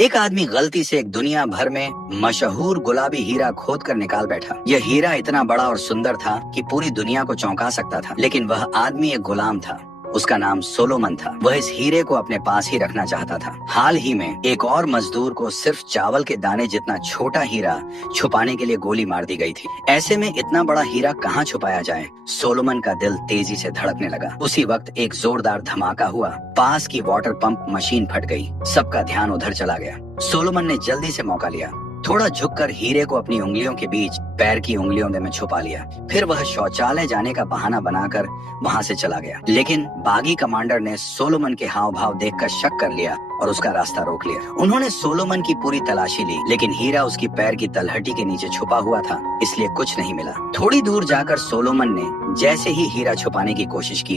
एक आदमी गलती से एक दुनिया भर में मशहूर गुलाबी हीरा खोद कर निकाल बैठा। यह हीरा इतना बड़ा और सुंदर था कि पूरी दुनिया को चौंका सकता था, लेकिन वह आदमी एक गुलाम था। उसका नाम सोलोमन था। वह इस हीरे को अपने पास ही रखना चाहता था। हाल ही में एक और मजदूर को सिर्फ चावल के दाने जितना छोटा हीरा छुपाने के लिए गोली मार दी गई थी। ऐसे में इतना बड़ा हीरा कहाँ छुपाया जाए? सोलोमन का दिल तेजी से धड़कने लगा। उसी वक्त एक जोरदार धमाका हुआ। पास की वाटर पंप मशीन फट गई। सबका ध्यान उधर चला गया। सोलोमन ने जल्दी से मौका लिया। थोड़ा झुककर हीरे को अपनी उंगलियों के बीच पैर की उंगलियों में छुपा लिया। फिर वह शौचालय जाने का बहाना बनाकर वहां से चला गया। लेकिन बागी कमांडर ने सोलोमन के हाव भाव देखकर शक कर लिया और उसका रास्ता रोक लिया। उन्होंने सोलोमन की पूरी तलाशी ली, लेकिन हीरा उसकी पैर की तलहटी के नीचे छुपा हुआ था, इसलिए कुछ नहीं मिला। थोड़ी दूर जाकर सोलोमन ने जैसे ही हीरा छुपाने की कोशिश की,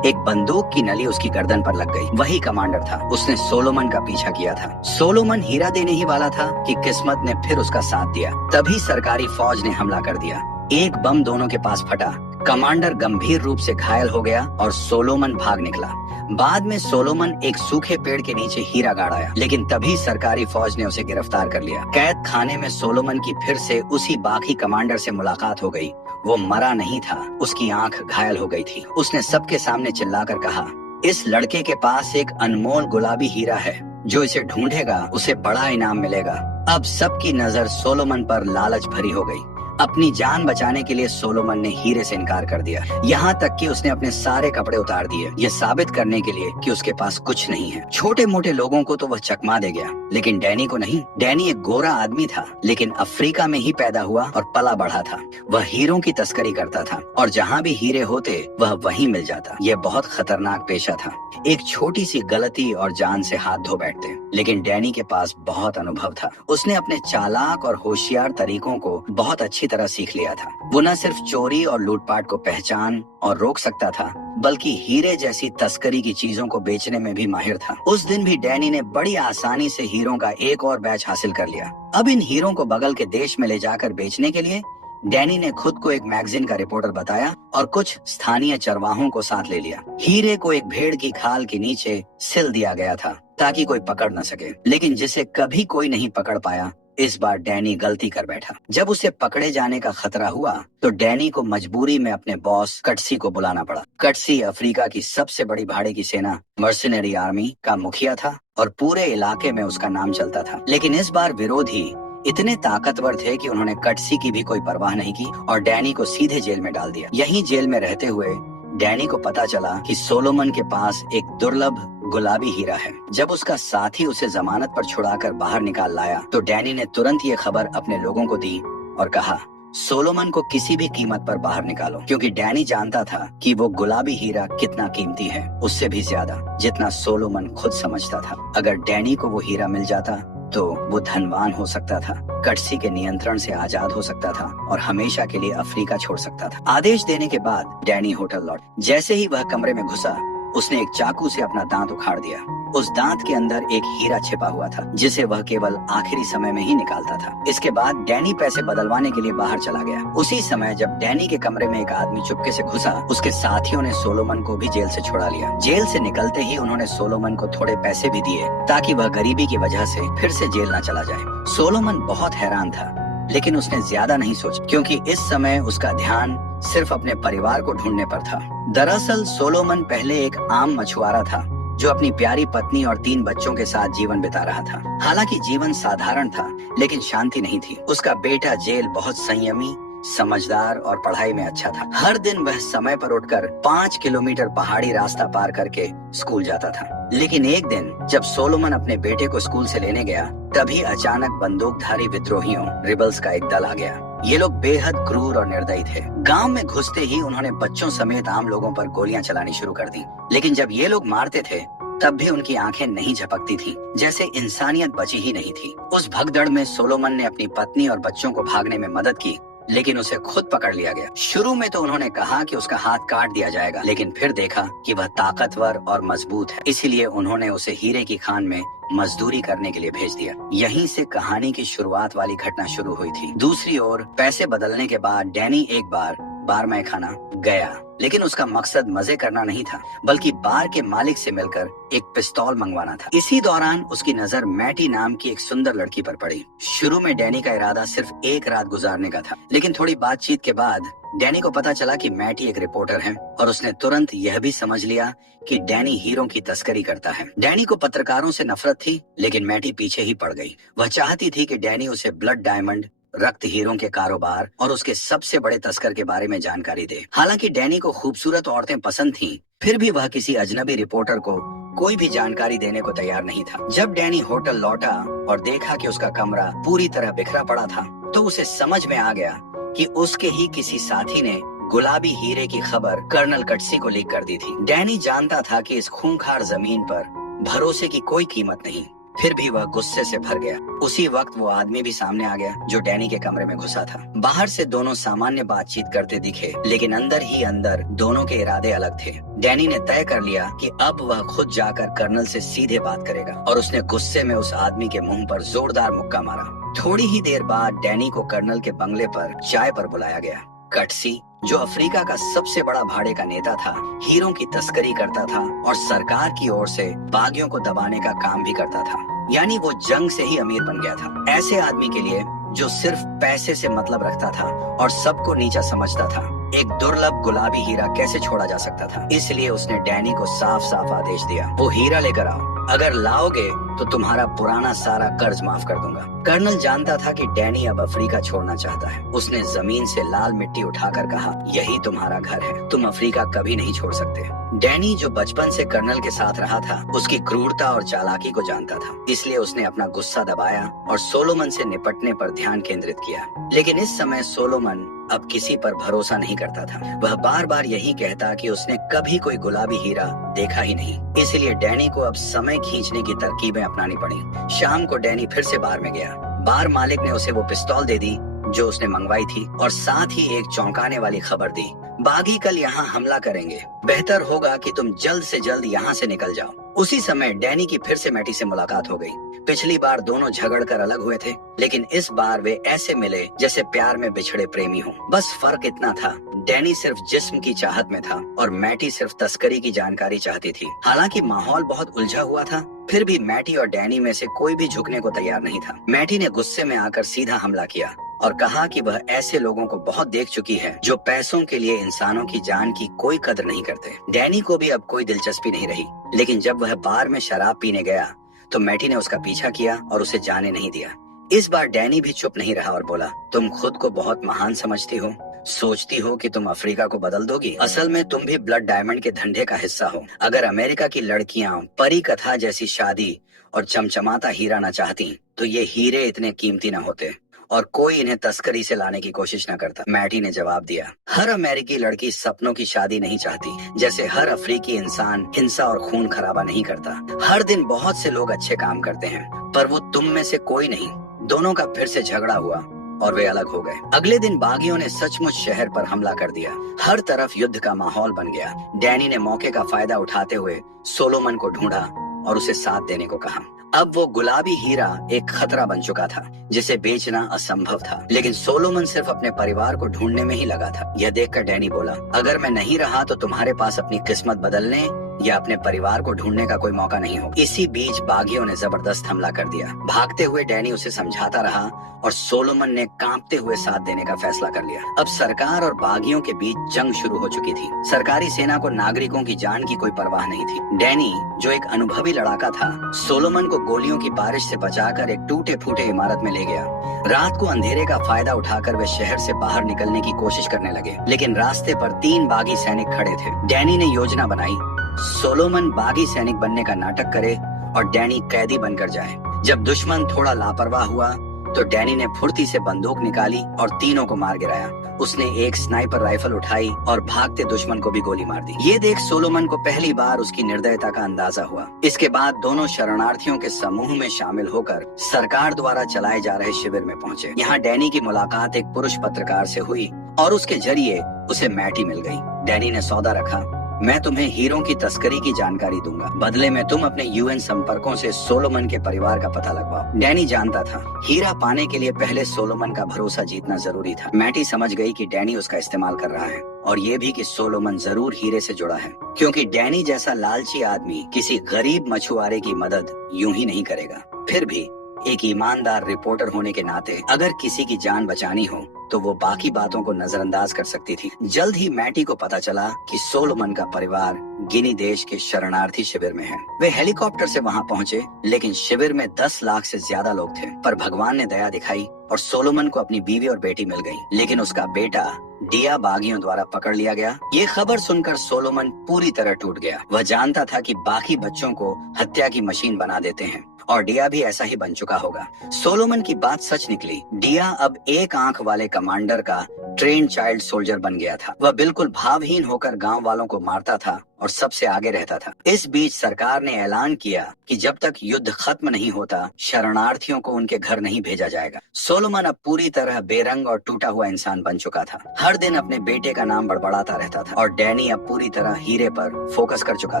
एक बंदूक की नली उसकी गर्दन पर लग गई। वही कमांडर था। उसने सोलोमन का पीछा किया था। सोलोमन हीरा देने ही वाला था कि किस्मत ने फिर उसका साथ दिया। तभी सरकारी फौज ने हमला कर दिया। एक बम दोनों के पास फटा। कमांडर गंभीर रूप से घायल हो गया और सोलोमन भाग निकला। बाद में सोलोमन एक सूखे पेड़ के नीचे हीरा गाड़ आया, लेकिन तभी सरकारी फौज ने उसे गिरफ्तार कर लिया। कैद खाने में सोलोमन की फिर से उसी बागी कमांडर से मुलाकात हो गई। वो मरा नहीं था, उसकी आंख घायल हो गई थी। उसने सबके सामने चिल्लाकर कहा, इस लड़के के पास एक अनमोल गुलाबी हीरा है। जो इसे ढूंढेगा उसे बड़ा इनाम मिलेगा। अब सबकी नजर सोलोमन पर लालच भरी हो गई। अपनी जान बचाने के लिए सोलोमन ने हीरे से इनकार कर दिया। यहाँ तक कि उसने अपने सारे कपड़े उतार दिए, ये साबित करने के लिए कि उसके पास कुछ नहीं है। छोटे मोटे लोगों को तो वह चकमा दे गया, लेकिन डैनी को नहीं। डैनी एक गोरा आदमी था, लेकिन अफ्रीका में ही पैदा हुआ और पला बढ़ा था। वह हीरों की तस्करी करता था और जहाँ भी हीरे होते वह वहीं मिल जाता। यह बहुत खतरनाक पेशा था। एक छोटी सी गलती और जान से हाथ धो बैठते। लेकिन डैनी के पास बहुत अनुभव था। उसने अपने चालाक और होशियार तरीकों को बहुत अच्छी तरह सीख लिया था। वो न सिर्फ चोरी और लूटपाट को पहचान और रोक सकता था, बल्कि हीरे जैसी तस्करी की चीजों को बेचने में भी माहिर था। उस दिन भी डैनी ने बड़ी आसानी से हीरों का एक और बैच हासिल कर लिया। अब इन हीरों को बगल के देश में ले जाकर बेचने के लिए डैनी ने खुद को एक मैगजीन का रिपोर्टर बताया और कुछ स्थानीय चरवाहों को साथ ले लिया। हीरे को एक भेड़ की खाल के नीचे सिल दिया गया था ताकि कोई पकड़ न सके, लेकिन जिसे कभी कोई नहीं पकड़ पाया। इस बार डैनी गलती कर बैठा। जब उसे पकड़े जाने का खतरा हुआ तो डैनी को मजबूरी में अपने बॉस कटसी को बुलाना पड़ा। कटसी अफ्रीका की सबसे बड़ी भाड़े की सेना मर्सिनरी आर्मी का मुखिया था और पूरे इलाके में उसका नाम चलता था। लेकिन इस बार विरोधी इतने ताकतवर थे कि उन्होंने कटसी की भी कोई परवाह नहीं की और डैनी को सीधे जेल में डाल दिया। यहीं जेल में रहते हुए डैनी को पता चला कि सोलोमन के पास एक दुर्लभ गुलाबी हीरा है। जब उसका साथी उसे जमानत पर छुड़ाकर बाहर निकाल लाया तो डैनी ने तुरंत ये खबर अपने लोगों को दी और कहा, सोलोमन को किसी भी कीमत पर बाहर निकालो, क्योंकि डैनी जानता था कि वो गुलाबी हीरा कितना कीमती है, उससे भी ज्यादा जितना सोलोमन खुद समझता था। अगर डैनी को वो हीरा मिल जाता तो वो धनवान हो सकता था, कटसी के नियंत्रण से आजाद हो सकता था और हमेशा के लिए अफ्रीका छोड़ सकता था। आदेश देने के बाद डैनी होटल लौट। जैसे ही वह कमरे में घुसा, उसने एक चाकू से अपना दांत उखाड़ दिया। उस दांत के अंदर एक हीरा छिपा हुआ था, जिसे वह केवल आखिरी समय में ही निकालता था। इसके बाद डैनी पैसे बदलवाने के लिए बाहर चला गया। उसी समय जब डैनी के कमरे में एक आदमी चुपके से घुसा, उसके साथियों ने सोलोमन को भी जेल से छुड़ा लिया। जेल से निकलते ही उन्होंने सोलोमन को थोड़े पैसे भी दिए ताकि वह गरीबी की वजह से फिर से जेल न चला जाए। सोलोमन बहुत हैरान था, लेकिन उसने ज्यादा नहीं सोचा, क्योंकि इस समय उसका ध्यान सिर्फ अपने परिवार को ढूंढने पर था। दरअसल सोलोमन पहले एक आम मछुआरा था जो अपनी प्यारी पत्नी और 3 बच्चों के साथ जीवन बिता रहा था। हालांकि जीवन साधारण था, लेकिन शांति नहीं थी। उसका बेटा जेल बहुत संयमी, समझदार और पढ़ाई में अच्छा था। हर दिन वह समय पर उठकर 5 किलोमीटर पहाड़ी रास्ता पार करके स्कूल जाता था। लेकिन एक दिन जब सोलोमन अपने बेटे को स्कूल से लेने गया, तभी अचानक बंदूकधारी विद्रोहियों रिबल्स का एक दल आ गया। ये लोग बेहद क्रूर और निर्दयी थे। गांव में घुसते ही उन्होंने बच्चों समेत आम लोगों पर गोलियां चलानी शुरू कर दी। लेकिन जब ये लोग मारते थे तब भी उनकी आंखें नहीं झपकती थीं, जैसे इंसानियत बची ही नहीं थी। उस भगदड़ में सोलोमन ने अपनी पत्नी और बच्चों को भागने में मदद की, लेकिन उसे खुद पकड़ लिया गया। शुरू में तो उन्होंने कहा कि उसका हाथ काट दिया जाएगा, लेकिन फिर देखा कि वह ताकतवर और मजबूत है, इसीलिए उन्होंने उसे हीरे की खान में मजदूरी करने के लिए भेज दिया। यहीं से कहानी की शुरुआत वाली घटना शुरू हुई थी। दूसरी ओर पैसे बदलने के बाद डैनी एक बार बार में खाना गया, लेकिन उसका मकसद मजे करना नहीं था, बल्कि बार के मालिक से मिलकर एक पिस्तौल मंगवाना था। इसी दौरान उसकी नजर मैटी नाम की एक सुंदर लड़की पर पड़ी। शुरू में डैनी का इरादा सिर्फ एक रात गुजारने का था, लेकिन थोड़ी बातचीत के बाद डैनी को पता चला कि मैटी एक रिपोर्टर है और उसने तुरंत यह भी समझ लिया कि डैनी हीरों की तस्करी करता है। डैनी को पत्रकारों से नफरत थी, लेकिन मैटी पीछे ही पड़ गई। वह चाहती थी कि डैनी उसे ब्लड डायमंड, रक्त हीरों के कारोबार और उसके सबसे बड़े तस्कर के बारे में जानकारी दे। हालांकि डैनी को खूबसूरत औरतें पसंद थीं, फिर भी वह किसी अजनबी रिपोर्टर को कोई भी जानकारी देने को तैयार नहीं था। जब डैनी होटल लौटा और देखा कि उसका कमरा पूरी तरह बिखरा पड़ा था, तो उसे समझ में आ गया कि उसके ही किसी साथी ने गुलाबी हीरे की खबर कर्नल कटसी को लीक कर दी थी। डैनी जानता था कि इस खूंखार जमीन पर भरोसे की कोई कीमत नहीं, फिर भी वह गुस्से से भर गया। उसी वक्त वो आदमी भी सामने आ गया जो डैनी के कमरे में घुसा था। बाहर से दोनों सामान्य बातचीत करते दिखे, लेकिन अंदर ही अंदर दोनों के इरादे अलग थे। डैनी ने तय कर लिया कि अब वह खुद जाकर कर्नल से सीधे बात करेगा, और उसने गुस्से में उस आदमी के मुंह पर जोरदार मुक्का मारा। थोड़ी ही देर बाद डैनी को कर्नल के बंगले पर चाय पर बुलाया गया। कटसी, जो अफ्रीका का सबसे बड़ा भाड़े का नेता था, हीरों की तस्करी करता था और सरकार की ओर से बागियों को दबाने का काम भी करता था, यानी वो जंग से ही अमीर बन गया था। ऐसे आदमी के लिए जो सिर्फ पैसे से मतलब रखता था और सबको नीचा समझता था, एक दुर्लभ गुलाबी हीरा कैसे छोड़ा जा सकता था। इसलिए उसने डैनी को साफ साफ आदेश दिया, वो हीरा लेकर आओ, अगर लाओगे तो तुम्हारा पुराना सारा कर्ज माफ कर दूंगा। कर्नल जानता था कि डैनी अब अफ्रीका छोड़ना चाहता है। उसने जमीन से लाल मिट्टी उठाकर कहा, यही तुम्हारा घर है, तुम अफ्रीका कभी नहीं छोड़ सकते। डैनी, जो बचपन से कर्नल के साथ रहा था, उसकी क्रूरता और चालाकी को जानता था, इसलिए उसने अपना गुस्सा दबाया और सोलोमन से निपटने पर ध्यान केंद्रित किया। लेकिन इस समय सोलोमन अब किसी पर भरोसा नहीं करता था। वह बार बार यही कहता कि उसने कभी कोई गुलाबी हीरा देखा ही नहीं। इसलिए डैनी को अब समय खींचने की तरकीबें अपनानी पड़ी। शाम को डैनी फिर से बार में गया। बार मालिक ने उसे वो पिस्तौल दे दी जो उसने मंगवाई थी और साथ ही एक चौंकाने वाली खबर दी, बागी कल यहाँ हमला करेंगे, बेहतर होगा कि तुम जल्द से जल्द यहाँ से निकल जाओ। उसी समय डैनी की फिर से मैटी से मुलाकात हो गई। पिछली बार दोनों झगड़कर अलग हुए थे, लेकिन इस बार वे ऐसे मिले जैसे प्यार में बिछड़े प्रेमी हों। बस फर्क इतना था, डैनी सिर्फ जिस्म की चाहत में था और मैटी सिर्फ तस्करी की जानकारी चाहती थी। हालांकि माहौल बहुत उलझा हुआ था, फिर भी मैटी और डैनी में से कोई भी झुकने को तैयार नहीं था। मैटी ने गुस्से में आकर सीधा हमला किया और कहा कि वह ऐसे लोगों को बहुत देख चुकी है जो पैसों के लिए इंसानों की जान की कोई कदर नहीं करते। डैनी को भी अब कोई दिलचस्पी नहीं रही, लेकिन जब वह बार में शराब पीने गया तो मैटी ने उसका पीछा किया और उसे जाने नहीं दिया। इस बार डैनी भी चुप नहीं रहा और बोला, तुम खुद को बहुत महान समझती हो, सोचती हो कि तुम अफ्रीका को बदल दोगी। असल में तुम भी ब्लड डायमंड के धंधे का हिस्सा हो। अगर अमेरिका की लड़कियां परी कथा जैसी शादी और चमचमाता हीरा न चाहती तो ये हीरे इतने कीमती न होते और कोई इन्हें तस्करी से लाने की कोशिश न करता। मैटी ने जवाब दिया, हर अमेरिकी लड़की सपनों की शादी नहीं चाहती, जैसे हर अफ्रीकी इंसान हिंसा और खून खराबा नहीं करता। हर दिन बहुत से लोग अच्छे काम करते हैं, पर वो तुम में से कोई नहीं। दोनों का फिर से झगड़ा हुआ और वे अलग हो गए। अगले दिन बागियों ने सचमुच शहर पर हमला कर दिया। हर तरफ युद्ध का माहौल बन गया। डैनी ने मौके का फायदा उठाते हुए सोलोमन को ढूंढा और उसे साथ देने को कहा। अब वो गुलाबी हीरा एक खतरा बन चुका था जिसे बेचना असंभव था, लेकिन सोलोमन सिर्फ अपने परिवार को ढूंढने में ही लगा था। यह देखकर डैनी बोला, अगर मैं नहीं रहा तो तुम्हारे पास अपनी किस्मत बदलने या अपने परिवार को ढूंढने का कोई मौका नहीं होगा। इसी बीच बागियों ने जबरदस्त हमला कर दिया। भागते हुए डैनी उसे समझाता रहा और सोलोमन ने कांपते हुए साथ देने का फैसला कर लिया। अब सरकार और बागियों के बीच जंग शुरू हो चुकी थी। सरकारी सेना को नागरिकों की जान की कोई परवाह नहीं थी। डैनी, जो एक अनुभवी लड़ाका था, सोलोमन को गोलियों की बारिश से बचाकर एक टूटे फूटे इमारत में ले गया। रात को अंधेरे का फायदा उठाकर वे शहर से बाहर निकलने की कोशिश करने लगे, लेकिन रास्ते पर 3 बागी सैनिक खड़े थे। डैनी ने योजना बनाई, सोलोमन बागी सैनिक बनने का नाटक करे और डैनी कैदी बनकर जाए। जब दुश्मन थोड़ा लापरवाह हुआ तो डैनी ने फुर्ती से बंदूक निकाली और तीनों को मार गिराया। उसने एक स्नाइपर राइफल उठाई और भागते दुश्मन को भी गोली मार दी। ये देख सोलोमन को पहली बार उसकी निर्दयता का अंदाजा हुआ। इसके बाद दोनों शरणार्थियों के समूह में शामिल होकर सरकार द्वारा चलाए जा रहे शिविर में पहुंचे। यहाँ डैनी की मुलाकात एक पुरुष पत्रकार से हुई और उसके जरिए उसे मैटी मिल गई। डैनी ने सौदा रखा, मैं तुम्हें हीरों की तस्करी की जानकारी दूंगा, बदले में तुम अपने यूएन संपर्कों से सोलोमन के परिवार का पता लगवाओ। डैनी जानता था हीरा पाने के लिए पहले सोलोमन का भरोसा जीतना जरूरी था। मैटी समझ गई कि डैनी उसका इस्तेमाल कर रहा है और ये भी कि सोलोमन जरूर हीरे से जुड़ा है, क्योंकि डैनी जैसा लालची आदमी किसी गरीब मछुआरे की मदद यूं ही नहीं करेगा। फिर भी एक ईमानदार रिपोर्टर होने के नाते अगर किसी की जान बचानी हो तो वो बाकी बातों को नजरअंदाज कर सकती थी। जल्द ही मैटी को पता चला कि सोलोमन का परिवार गिनी देश के शरणार्थी शिविर में है। वे हेलीकॉप्टर से वहां पहुंचे, लेकिन शिविर में 10 लाख से ज्यादा लोग थे। पर भगवान ने दया दिखाई और सोलोमन को अपनी बीवी और बेटी मिल गई, लेकिन उसका बेटा डिया बागियों द्वारा पकड़ लिया गया। ये खबर सुनकर सोलोमन पूरी तरह टूट गया। वह जानता था कि बाकी बच्चों को हत्या की मशीन बना देते हैं और डिया भी ऐसा ही बन चुका होगा। सोलोमन की बात सच निकली। डिया अब एक आंख वाले कमांडर का ट्रेन चाइल्ड सोल्जर बन गया था। वह बिल्कुल भावहीन होकर गांव वालों को मारता था और सबसे आगे रहता था। इस बीच सरकार ने ऐलान किया कि जब तक युद्ध खत्म नहीं होता, शरणार्थियों को उनके घर नहीं भेजा जाएगा। सोलोमन अब पूरी तरह बेरंग और टूटा हुआ इंसान बन चुका था। हर दिन अपने बेटे का नाम बड़बड़ाता रहता था और डैनी अब पूरी तरह हीरे पर फोकस कर चुका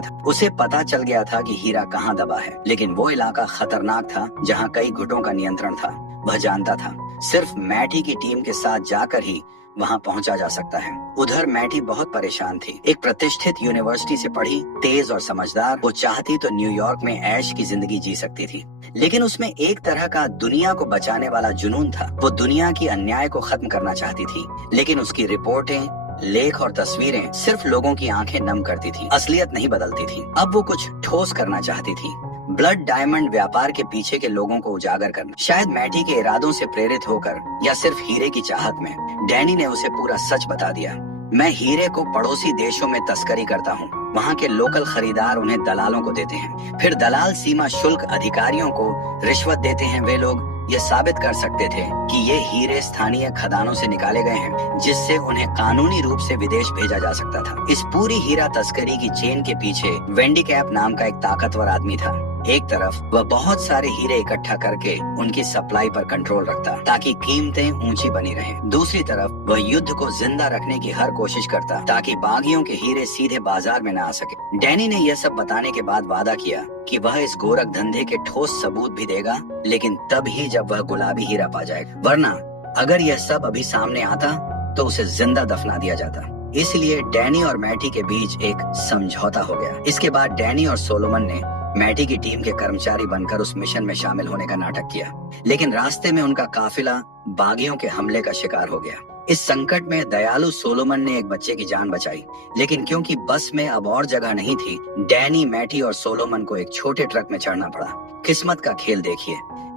था। उसे पता चल गया था कि हीरा कहाँ दबा है, लेकिन वो इलाका खतरनाक था जहाँ कई गुटों का नियंत्रण था। वह जानता था सिर्फ मैटी की टीम के साथ जाकर ही वहां पहुंचा जा सकता है। उधर मैटी बहुत परेशान थी। एक प्रतिष्ठित यूनिवर्सिटी से पढ़ी, तेज और समझदार, वो चाहती तो न्यूयॉर्क में ऐश की जिंदगी जी सकती थी, लेकिन उसमें एक तरह का दुनिया को बचाने वाला जुनून था। वो दुनिया की अन्याय को खत्म करना चाहती थी, लेकिन उसकी रिपोर्टें, लेख और तस्वीरें सिर्फ लोगों की आंखें नम करती थी, असलियत नहीं बदलती थी। अब वो कुछ ठोस करना चाहती थी, ब्लड डायमंड व्यापार के पीछे के लोगों को उजागर करना। शायद मैटी के इरादों से प्रेरित होकर या सिर्फ हीरे की चाहत में, डैनी ने उसे पूरा सच बता दिया। मैं हीरे को पड़ोसी देशों में तस्करी करता हूँ। वहाँ के लोकल खरीदार उन्हें दलालों को देते हैं, फिर दलाल सीमा शुल्क अधिकारियों को रिश्वत देते हैं। वे लोग ये साबित कर सकते थे कि ये हीरे स्थानीय खदानों से निकाले गए हैं, जिससे उन्हें कानूनी रूप से विदेश भेजा जा सकता था। इस पूरी हीरा तस्करी की चेन के पीछे वेंडी कैप नाम का एक ताकतवर आदमी था। एक तरफ वह बहुत सारे हीरे इकट्ठा करके उनकी सप्लाई पर कंट्रोल रखता ताकि कीमतें ऊंची बनी रहें। दूसरी तरफ वह युद्ध को जिंदा रखने की हर कोशिश करता ताकि बागियों के हीरे सीधे बाजार में न आ सके। डैनी ने यह सब बताने के बाद वादा किया कि वह इस गोरख धंधे के ठोस सबूत भी देगा, लेकिन तब ही जब वह गुलाबी हीरा पा जाएगा। वरना अगर यह सब अभी सामने आता तो उसे जिंदा दफना दिया जाता। इसलिए डैनी और मैटी के बीच एक समझौता हो गया। इसके बाद डैनी और सोलोमन ने मैटी की टीम के कर्मचारी बनकर उस मिशन में शामिल होने का नाटक किया, लेकिन रास्ते में उनका काफिला बागियों के हमले का शिकार हो गया। इस संकट में दयालु सोलोमन ने एक बच्चे की जान बचाई, लेकिन क्योंकि बस में अब और जगह नहीं थी, डैनी, मैटी और सोलोमन को एक छोटे ट्रक में चढ़ना पड़ा। किस्मत का खेल देखिए,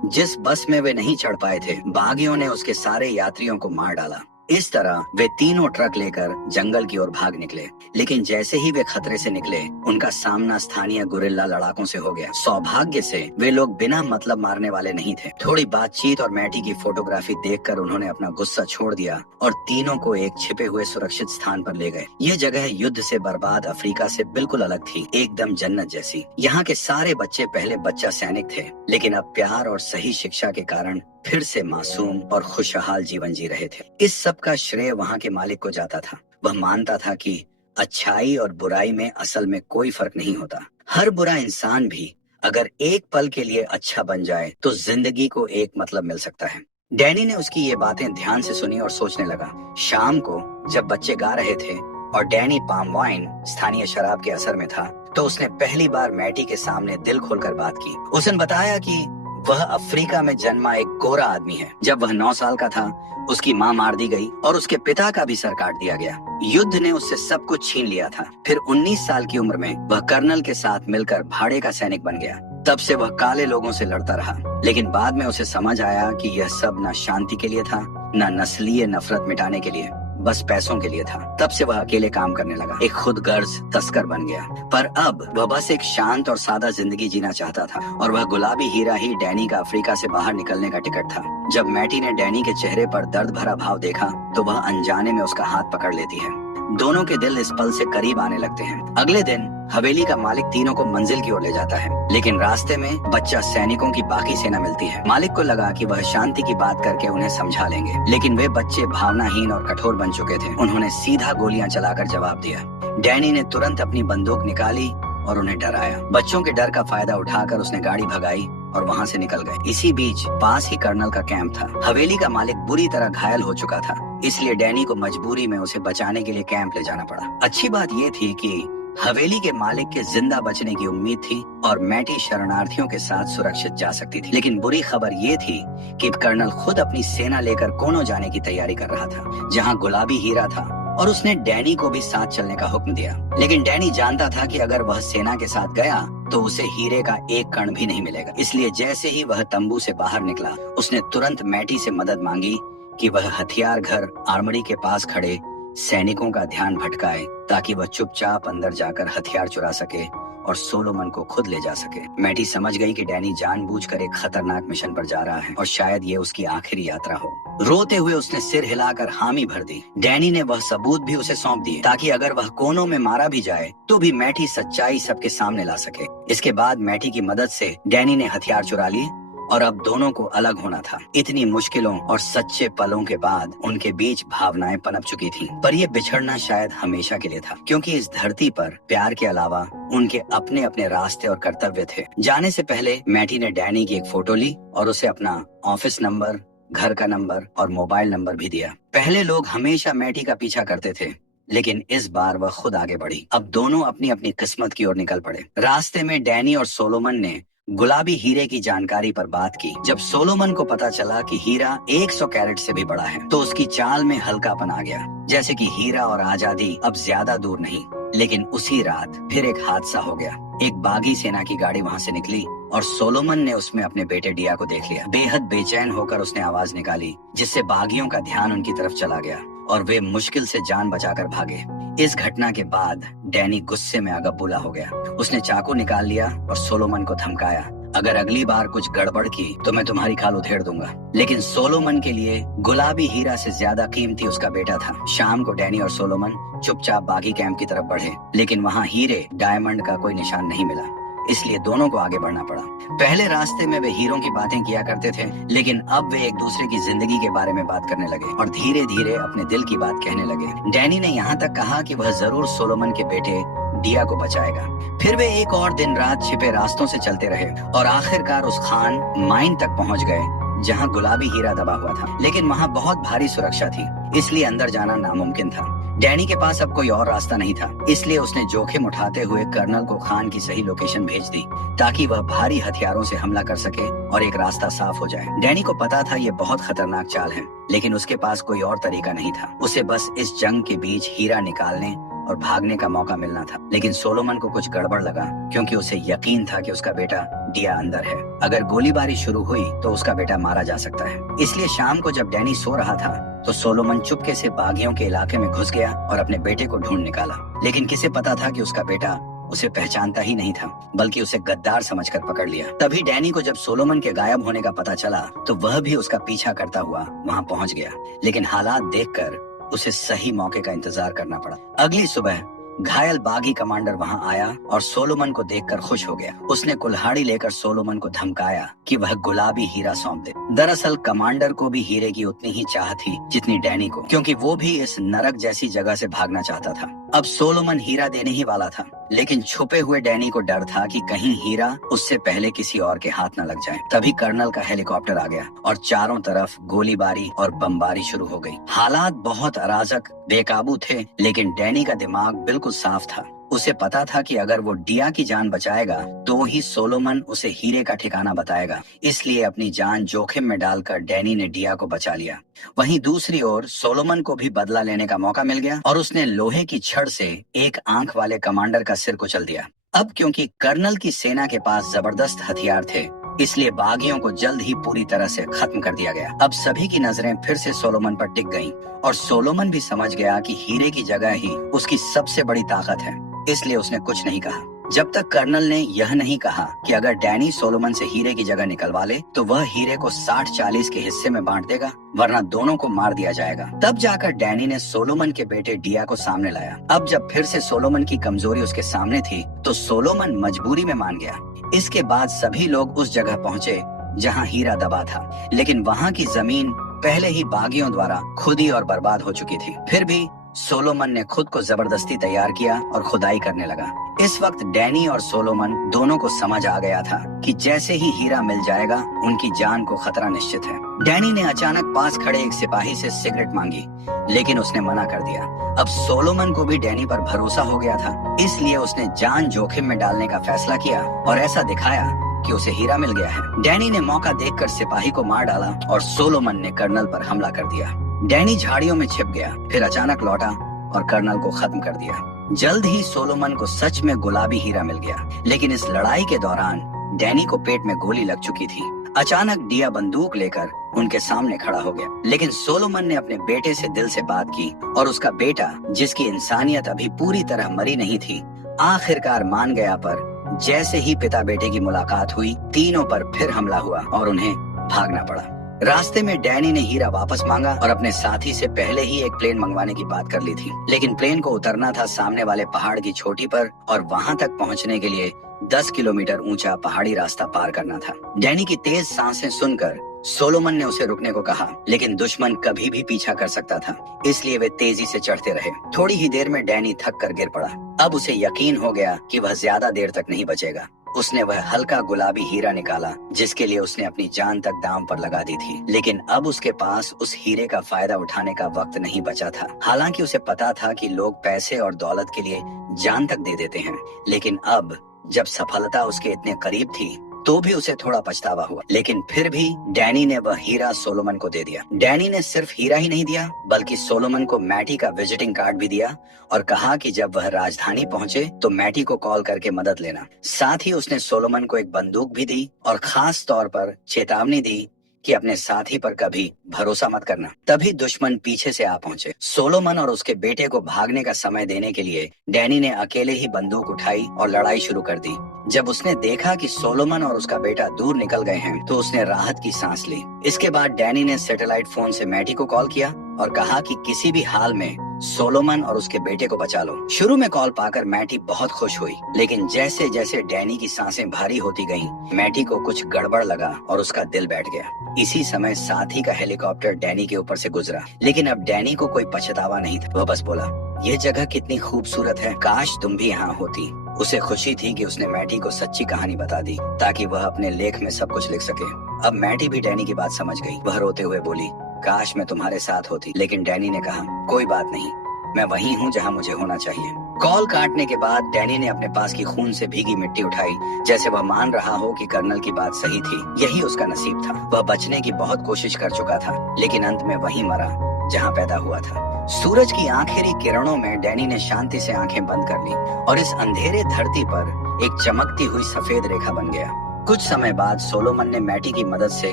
जिस बस में वे नहीं चढ़ पाए थे, बागियों ने उसके सारे यात्रियों को मार डाला। इस तरह वे तीनों ट्रक लेकर जंगल की ओर भाग निकले, लेकिन जैसे ही वे खतरे से निकले, उनका सामना स्थानीय गुरिल्ला लड़ाकों से हो गया। सौभाग्य से वे लोग बिना मतलब मारने वाले नहीं थे। थोड़ी बातचीत और मैटी की फोटोग्राफी देखकर उन्होंने अपना गुस्सा छोड़ दिया और तीनों को एक छिपे हुए सुरक्षित स्थान पर ले गए। ये जगह युद्ध से बर्बाद अफ्रीका से बिल्कुल अलग थी, एकदम जन्नत जैसी। यहाँ के सारे बच्चे पहले बच्चा सैनिक थे, लेकिन अब प्यार और सही शिक्षा के कारण फिर से मासूम और खुशहाल जीवन जी रहे थे। इस सब का श्रेय वहाँ के मालिक को जाता था। वह मानता था कि अच्छाई और बुराई में असल में कोई फर्क नहीं होता। हर बुरा इंसान भी अगर एक पल के लिए अच्छा बन जाए तो जिंदगी को एक मतलब मिल सकता है। डैनी ने उसकी ये बातें ध्यान से सुनी और सोचने लगा। शाम को जब बच्चे गा रहे थे और डैनी पाम वाइन, स्थानीय शराब के असर में था, तो उसने पहली बार मैटी के सामने दिल खोलकर बात की। उसने बताया कि वह अफ्रीका में जन्मा एक गोरा आदमी है। जब वह 9 साल का था, उसकी माँ मार दी गई और उसके पिता का भी सर काट दिया गया। युद्ध ने उससे सब कुछ छीन लिया था। फिर 19 साल की उम्र में वह कर्नल के साथ मिलकर भाड़े का सैनिक बन गया। तब से वह काले लोगों से लड़ता रहा, लेकिन बाद में उसे समझ आया कि यह सब न शांति के लिए था, न नस्लीय नफरत मिटाने के लिए, बस पैसों के लिए था। तब से वह अकेले काम करने लगा, एक खुदगर्ज तस्कर बन गया। पर अब वह बस एक शांत और सादा जिंदगी जीना चाहता था, और वह गुलाबी हीरा ही डैनी का अफ्रीका से बाहर निकलने का टिकट था। जब मैटी ने डैनी के चेहरे पर दर्द भरा भाव देखा, तो वह अनजाने में उसका हाथ पकड़ लेती है। दोनों के दिल इस पल से करीब आने लगते हैं। अगले दिन हवेली का मालिक तीनों को मंजिल की ओर ले जाता है, लेकिन रास्ते में बच्चा सैनिकों की बाकी सेना मिलती है। मालिक को लगा कि वह शांति की बात करके उन्हें समझा लेंगे, लेकिन वे बच्चे भावनाहीन और कठोर बन चुके थे। उन्होंने सीधा गोलियां चलाकर जवाब दिया। डैनी ने तुरंत अपनी बंदूक निकाली और उन्हें डराया। बच्चों के डर का फायदा उठाकर उसने गाड़ी भगाई और वहाँ से निकल गए। इसी बीच पास ही कर्नल का कैंप था। हवेली का मालिक बुरी तरह घायल हो चुका था, इसलिए डैनी को मजबूरी में उसे बचाने के लिए कैंप ले जाना पड़ा। अच्छी बात यह थी कि हवेली के मालिक के जिंदा बचने की उम्मीद थी और मैटी शरणार्थियों के साथ सुरक्षित जा सकती थी। लेकिन बुरी खबर ये थी कि कर्नल खुद अपनी सेना लेकर कोनो जाने की तैयारी कर रहा था, जहाँ गुलाबी हीरा था, और उसने डैनी को भी साथ चलने का हुक्म दिया। लेकिन डैनी जानता था कि अगर वह सेना के साथ गया तो उसे हीरे का एक कण भी नहीं मिलेगा। इसलिए जैसे ही वह तंबू से बाहर निकला, उसने तुरंत मैटी से मदद मांगी कि वह हथियार घर आर्मरी के पास खड़े सैनिकों का ध्यान भटकाए, ताकि वह चुपचाप अंदर जाकर हथियार चुरा सके और सोलोमन को खुद ले जा सके। मैटी समझ गई कि डैनी जानबूझकर एक खतरनाक मिशन पर जा रहा है और शायद ये उसकी आखिरी यात्रा हो। रोते हुए उसने सिर हिलाकर हामी भर दी। डैनी ने वह सबूत भी उसे सौंप दिए, ताकि अगर वह कोनों में मारा भी जाए तो भी मैटी सच्चाई सबके सामने ला सके। इसके बाद मैटी की मदद से डैनी ने हथियार चुरा लिए और अब दोनों को अलग होना था। इतनी मुश्किलों और सच्चे पलों के बाद उनके बीच भावनाएं पनप चुकी थीं, पर यह बिछड़ना शायद हमेशा के लिए था, क्योंकि इस धरती पर प्यार के अलावा उनके अपने अपने रास्ते और कर्तव्य थे। जाने से पहले मैटी ने डैनी की एक फोटो ली और उसे अपना ऑफिस नंबर, घर का नंबर और मोबाइल नंबर भी दिया। पहले लोग हमेशा मैटी का पीछा करते थे, लेकिन इस बार वह खुद आगे बढ़ी। अब दोनों अपनी अपनी किस्मत की ओर निकल पड़े। रास्ते में डैनी और सोलोमन ने गुलाबी हीरे की जानकारी पर बात की। जब सोलोमन को पता चला कि हीरा 100 कैरेट से भी बड़ा है, तो उसकी चाल में हल्कापन आ गया, जैसे कि हीरा और आजादी अब ज्यादा दूर नहीं। लेकिन उसी रात फिर एक हादसा हो गया। एक बागी सेना की गाड़ी वहाँ से निकली और सोलोमन ने उसमें अपने बेटे डिया को देख लिया। बेहद बेचैन होकर उसने आवाज निकाली, जिससे बागियों का ध्यान उनकी तरफ चला गया और वे मुश्किल से जान बचाकर भागे। इस घटना के बाद डैनी गुस्से में अगबुला हो गया। उसने चाकू निकाल लिया और सोलोमन को धमकाया, अगर अगली बार कुछ गड़बड़ की तो मैं तुम्हारी खाल उधेड़ दूंगा। लेकिन सोलोमन के लिए गुलाबी हीरा से ज्यादा कीमती उसका बेटा था। शाम को डैनी और सोलोमन चुपचाप बागी कैंप की तरफ बढ़े, लेकिन वहाँ हीरे, डायमंड का कोई निशान नहीं मिला, इसलिए दोनों को आगे बढ़ना पड़ा। पहले रास्ते में वे हीरों की बातें किया करते थे, लेकिन अब वे एक दूसरे की जिंदगी के बारे में बात करने लगे और धीरे धीरे अपने दिल की बात कहने लगे। डैनी ने यहाँ तक कहा कि वह जरूर सोलोमन के बेटे डिया को बचाएगा। फिर वे एक और दिन रात छिपे रास्तों से चलते रहे और आखिरकार उस खान माइन तक पहुँच गए जहाँ गुलाबी हीरा दबा हुआ था। लेकिन वहाँ बहुत भारी सुरक्षा थी, इसलिए अंदर जाना नामुमकिन था। डैनी के पास अब कोई और रास्ता नहीं था, इसलिए उसने जोखिम उठाते हुए कर्नल को खान की सही लोकेशन भेज दी, ताकि वह भारी हथियारों से हमला कर सके और एक रास्ता साफ हो जाए। डैनी को पता था ये बहुत खतरनाक चाल है, लेकिन उसके पास कोई और तरीका नहीं था। उसे बस इस जंग के बीच हीरा निकालने और भागने का मौका मिलना था। लेकिन सोलोमन को कुछ गड़बड़ लगा, क्योंकि उसे यकीन था कि उसका बेटा डिया अंदर है। अगर गोलीबारी शुरू हुई तो उसका बेटा मारा जा सकता है। इसलिए शाम को जब डैनी सो रहा था तो सोलोमन चुपके से बागियों के इलाके में घुस गया और अपने बेटे को ढूंढ निकाला। लेकिन किसे पता था कि उसका बेटा उसे पहचानता ही नहीं था, बल्कि उसे गद्दार समझकर पकड़ लिया। तभी डैनी को जब सोलोमन के गायब होने का पता चला तो वह भी उसका पीछा करता हुआ वहाँ पहुँच गया। लेकिन हालात देखकर उसे सही मौके का इंतजार करना पड़ा। अगली सुबह घायल बागी कमांडर वहां आया और सोलोमन को देखकर खुश हो गया। उसने कुल्हाड़ी लेकर सोलोमन को धमकाया कि वह गुलाबी हीरा सौंप दे। दरअसल कमांडर को भी हीरे की उतनी ही चाह थी जितनी डैनी को, क्योंकि वो भी इस नरक जैसी जगह से भागना चाहता था। अब सोलोमन हीरा देने ही वाला था, लेकिन छुपे हुए डैनी को डर था कि कहीं हीरा उससे पहले किसी और के हाथ न लग जाए। तभी कर्नल का हेलीकॉप्टर आ गया और चारों तरफ गोलीबारी और बमबारी शुरू हो गई। हालात बहुत अराजक, बेकाबू थे, लेकिन डैनी का दिमाग बिल्कुल साफ था। उसे पता था कि अगर वो डिया की जान बचाएगा तो ही सोलोमन उसे हीरे का ठिकाना बताएगा। इसलिए अपनी जान जोखिम में डालकर डैनी ने डिया को बचा लिया। वहीं दूसरी ओर सोलोमन को भी बदला लेने का मौका मिल गया और उसने लोहे की छड़ से एक आंख वाले कमांडर का सिर कुचल दिया। अब क्योंकि कर्नल की सेना के पास जबरदस्त हथियार थे, इसलिए बागियों को जल्द ही पूरी तरह से खत्म कर दिया गया। अब सभी की नजरें फिर से सोलोमन पर टिक गईं और सोलोमन भी समझ गया कि हीरे की जगह ही उसकी सबसे बड़ी ताकत है, इसलिए उसने कुछ नहीं कहा। जब तक कर्नल ने यह नहीं कहा कि अगर डैनी सोलोमन से हीरे की जगह निकलवा ले तो वह हीरे को 60-40 के हिस्से में बांट देगा, वरना दोनों को मार दिया जाएगा। तब जाकर डैनी ने सोलोमन के बेटे डिया को सामने लाया। अब जब फिर से सोलोमन की कमजोरी उसके सामने थी तो सोलोमन मजबूरी में मान गया। इसके बाद सभी लोग उस जगह पहुँचे जहाँ हीरा दबा था, लेकिन वहाँ की जमीन पहले ही बागियों द्वारा खुदी और बर्बाद हो चुकी थी। फिर भी सोलोमन ने खुद को जबरदस्ती तैयार किया और खुदाई करने लगा। इस वक्त डैनी और सोलोमन दोनों को समझ आ गया था कि जैसे ही हीरा मिल जाएगा उनकी जान को खतरा निश्चित है। डैनी ने अचानक पास खड़े एक सिपाही से सिगरेट मांगी, लेकिन उसने मना कर दिया। अब सोलोमन को भी डैनी पर भरोसा हो गया था, इसलिए उसने जान जोखिम में डालने का फैसला किया और ऐसा दिखाया कि उसे हीरा मिल गया है। डैनी ने मौका देखकर सिपाही को मार डाला और सोलोमन ने कर्नल पर हमला कर दिया। डैनी झाड़ियों में छिप गया, फिर अचानक लौटा और कर्नल को खत्म कर दिया। जल्द ही सोलोमन को सच में गुलाबी हीरा मिल गया, लेकिन इस लड़ाई के दौरान डैनी को पेट में गोली लग चुकी थी। अचानक डिया बंदूक लेकर उनके सामने खड़ा हो गया, लेकिन सोलोमन ने अपने बेटे से दिल से बात की और उसका बेटा, जिसकी इंसानियत अभी पूरी तरह मरी नहीं थी, आखिरकार मान गया। पर जैसे ही पिता बेटे की मुलाकात हुई, तीनों पर फिर हमला हुआ और उन्हें भागना पड़ा। रास्ते में डैनी ने हीरा वापस मांगा और अपने साथी से पहले ही एक प्लेन मंगवाने की बात कर ली थी, लेकिन प्लेन को उतरना था सामने वाले पहाड़ की चोटी पर और वहां तक पहुंचने के लिए 10 किलोमीटर ऊंचा पहाड़ी रास्ता पार करना था। डैनी की तेज सांसें सुनकर सोलोमन ने उसे रुकने को कहा, लेकिन दुश्मन कभी भी पीछा कर सकता था, इसलिए वे तेजी से चढ़ते रहे। थोड़ी ही देर में डैनी थक कर गिर पड़ा। अब उसे यकीन हो गया कि वह ज्यादा देर तक नहीं बचेगा। उसने वह हल्का गुलाबी हीरा निकाला जिसके लिए उसने अपनी जान तक दांव पर लगा दी थी, लेकिन अब उसके पास उस हीरे का फायदा उठाने का वक्त नहीं बचा था। हालांकि उसे पता था कि लोग पैसे और दौलत के लिए जान तक दे देते हैं, लेकिन अब जब सफलता उसके इतने करीब थी तो भी उसे थोड़ा पछतावा हुआ। लेकिन फिर भी डैनी ने वह हीरा सोलोमन को दे दिया। डैनी ने सिर्फ हीरा ही नहीं दिया, बल्कि सोलोमन को मैटी का विजिटिंग कार्ड भी दिया और कहा कि जब वह राजधानी पहुंचे तो मैटी को कॉल करके मदद लेना। साथ ही उसने सोलोमन को एक बंदूक भी दी और खास तौर पर चेतावनी दी कि अपने साथी पर कभी भरोसा मत करना। तभी दुश्मन पीछे से आ पहुंचे। सोलोमन और उसके बेटे को भागने का समय देने के लिए डैनी ने अकेले ही बंदूक उठाई और लड़ाई शुरू कर दी। जब उसने देखा कि सोलोमन और उसका बेटा दूर निकल गए हैं तो उसने राहत की सांस ली। इसके बाद डैनी ने सैटेलाइट फोन से मैटी को कॉल किया और कहा कि किसी भी हाल में सोलोमन और उसके बेटे को बचा लो। शुरू में कॉल पाकर मैटी बहुत खुश हुई, लेकिन जैसे जैसे डैनी की सांसें भारी होती गईं, मैटी को कुछ गड़बड़ लगा और उसका दिल बैठ गया। इसी समय साथी का हेलीकॉप्टर डैनी के ऊपर से गुजरा, लेकिन अब डैनी को कोई पछतावा नहीं था। वह बस बोला, ये जगह कितनी खूबसूरत है, काश तुम भी यहाँ होती। उसे खुशी थी कि उसने मैटी को सच्ची कहानी बता दी ताकि वह अपने लेख में सब कुछ लिख सके। अब मैटी भी डैनी की बात समझ गई। वह रोते हुए बोली, काश मैं तुम्हारे साथ होती। लेकिन डैनी ने कहा, कोई बात नहीं, मैं वहीं हूँ जहाँ मुझे होना चाहिए। कॉल काटने के बाद डैनी ने अपने पास की खून से भीगी मिट्टी उठाई, जैसे वह मान रहा हो कि कर्नल की बात सही थी। यही उसका नसीब था। वह बचने की बहुत कोशिश कर चुका था, लेकिन अंत में वहीं मरा जहाँ पैदा हुआ था। सूरज की आखिरी किरणों में डैनी ने शांति से आंखें बंद कर ली और इस अंधेरे धरती पर एक चमकती हुई सफेद रेखा बन गया। कुछ समय बाद सोलोमन ने मैटी की मदद से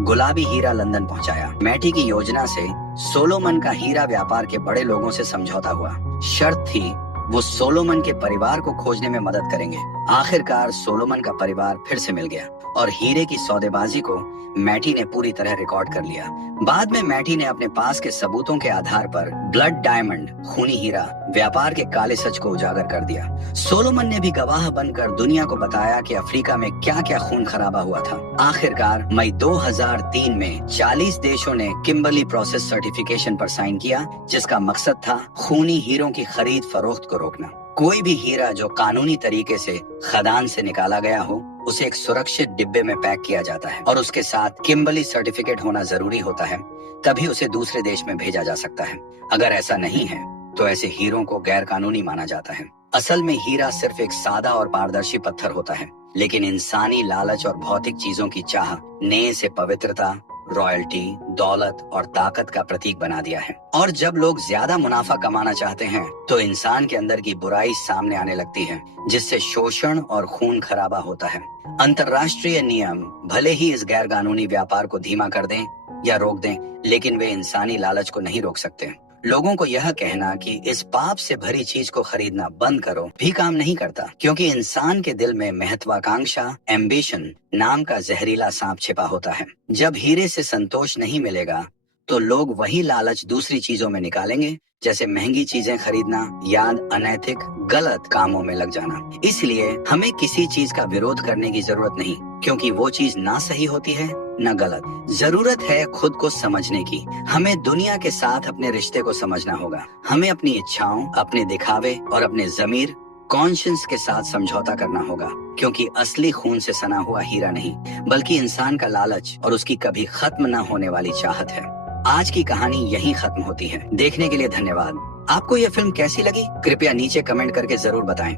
गुलाबी हीरा लंदन पहुंचाया। मैटी की योजना से सोलोमन का हीरा व्यापार के बड़े लोगों से समझौता हुआ। शर्त थी वो सोलोमन के परिवार को खोजने में मदद करेंगे। आखिरकार सोलोमन का परिवार फिर से मिल गया और हीरे की सौदेबाजी को मैटी ने पूरी तरह रिकॉर्ड कर लिया। बाद में मैटी ने अपने पास के सबूतों के आधार पर ब्लड डायमंड, खूनी हीरा, व्यापार के काले सच को उजागर कर दिया। सोलोमन ने भी गवाह बनकर दुनिया को बताया कि अफ्रीका में क्या क्या खून खराबा हुआ था। आखिरकार मई 2003 में 40 देशों ने किम्बरली प्रोसेस सर्टिफिकेशन पर साइन किया, जिसका मकसद था खूनी हीरों की खरीद फरोख्त को रोकना। कोई भी हीरा जो कानूनी तरीके से खदान से निकाला गया हो, उसे एक सुरक्षित डिब्बे में पैक किया जाता है और उसके साथ किम्बरली सर्टिफिकेट होना जरूरी होता है, तभी उसे दूसरे देश में भेजा जा सकता है। अगर ऐसा नहीं है तो ऐसे हीरों को गैर कानूनी माना जाता है। असल में हीरा सिर्फ एक सादा और पारदर्शी पत्थर होता है, लेकिन इंसानी लालच और भौतिक चीजों की चाह ने इसे पवित्रता, रॉयल्टी, दौलत और ताकत का प्रतीक बना दिया है। और जब लोग ज्यादा मुनाफा कमाना चाहते हैं तो इंसान के अंदर की बुराई सामने आने लगती है, जिससे शोषण और खून खराबा होता है। अंतर्राष्ट्रीय नियम भले ही इस गैर कानूनी व्यापार को धीमा कर दें या रोक दें, लेकिन वे इंसानी लालच को नहीं रोक सकते। लोगों को यह कहना कि इस पाप से भरी चीज को खरीदना बंद करो भी काम नहीं करता, क्योंकि इंसान के दिल में महत्वाकांक्षा, एम्बिशन नाम का जहरीला सांप छिपा होता है। जब हीरे से संतोष नहीं मिलेगा तो लोग वही लालच दूसरी चीजों में निकालेंगे, जैसे महंगी चीजें खरीदना या अनैतिक गलत कामों में लग जाना। इसलिए हमें किसी चीज का विरोध करने की जरूरत नहीं, क्योंकि वो चीज ना सही होती है न गलत। जरूरत है खुद को समझने की। हमें दुनिया के साथ अपने रिश्ते को समझना होगा। हमें अपनी इच्छाओं, अपने दिखावे और अपने जमीर, कॉन्शियंस के साथ समझौता करना होगा, क्योंकि असली खून से सना हुआ हीरा नहीं, बल्कि इंसान का लालच और उसकी कभी खत्म न होने वाली चाहत है। आज की कहानी यहीं खत्म होती है। देखने के लिए धन्यवाद। आपको यह फिल्म कैसी लगी कृपया नीचे कमेंट करके जरूर बताएं।